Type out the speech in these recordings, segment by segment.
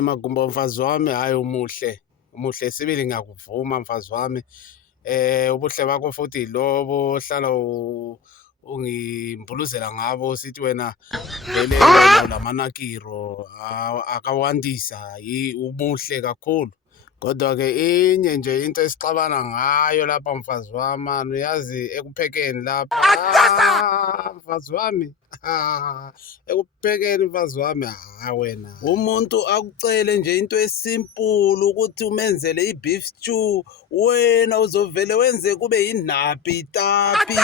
Magumbo mfazi wami, hhayi umuhle sibili ngiyakuvuma mfazi wami. Ubuhle bakho futhi lobo hlala ungimbuluzela ngabo sithi wena vele wena lamanakiro akawandisa umuhle kakhulu. Kodwa-ke inye nje into esixabana ngayo lapha mfazi wami mani, uyazi ekuphekeni lapha mfazi wami ekuphekeni mfazi wami, wena umuntu akucele nje into esimpulu ukuthi umenzele i-beef stew, wena uzovele wenze kube yinaphi tapi,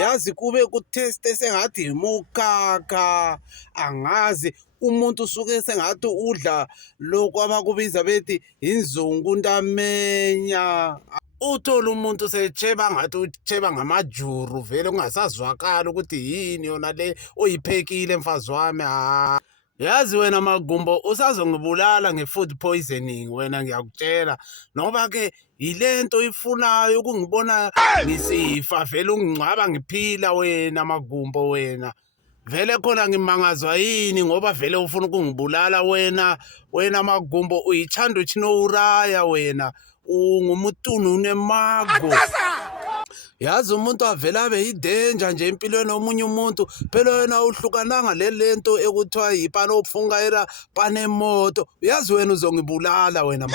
yazi kube kutheste sengathi imukaka, angazi umuntu usuke sengathi udla lokhu abakubiza bethi inzungu ntamenya. Uthola umuntu setsheba ngathi utsheba ngamajuru, vele kungasazwakali ukuthi yini yona le oyiphekile mfazi wami. Yazi wena Magumbo usazongibulala nge-food poisoning wena, ngiyakutshela, ngoba-ke yile nto ifunayo ukungibona ngisifa, vele ungingcwaba ngiphila wena Magumbo wena. Vele khona ngimangazwa yini ngoba vele ufuna ukungibulala wena Magumbo, uyithanda uthi nowuraya wena, ungumutunu unemago. Yazi umuntu avele abe yidenja nje empilweni omunye umuntu, phela wena uhlukananga le nto ekuthiwa yipano opfungayira panemoto. Yazi wena uzongibulala wena.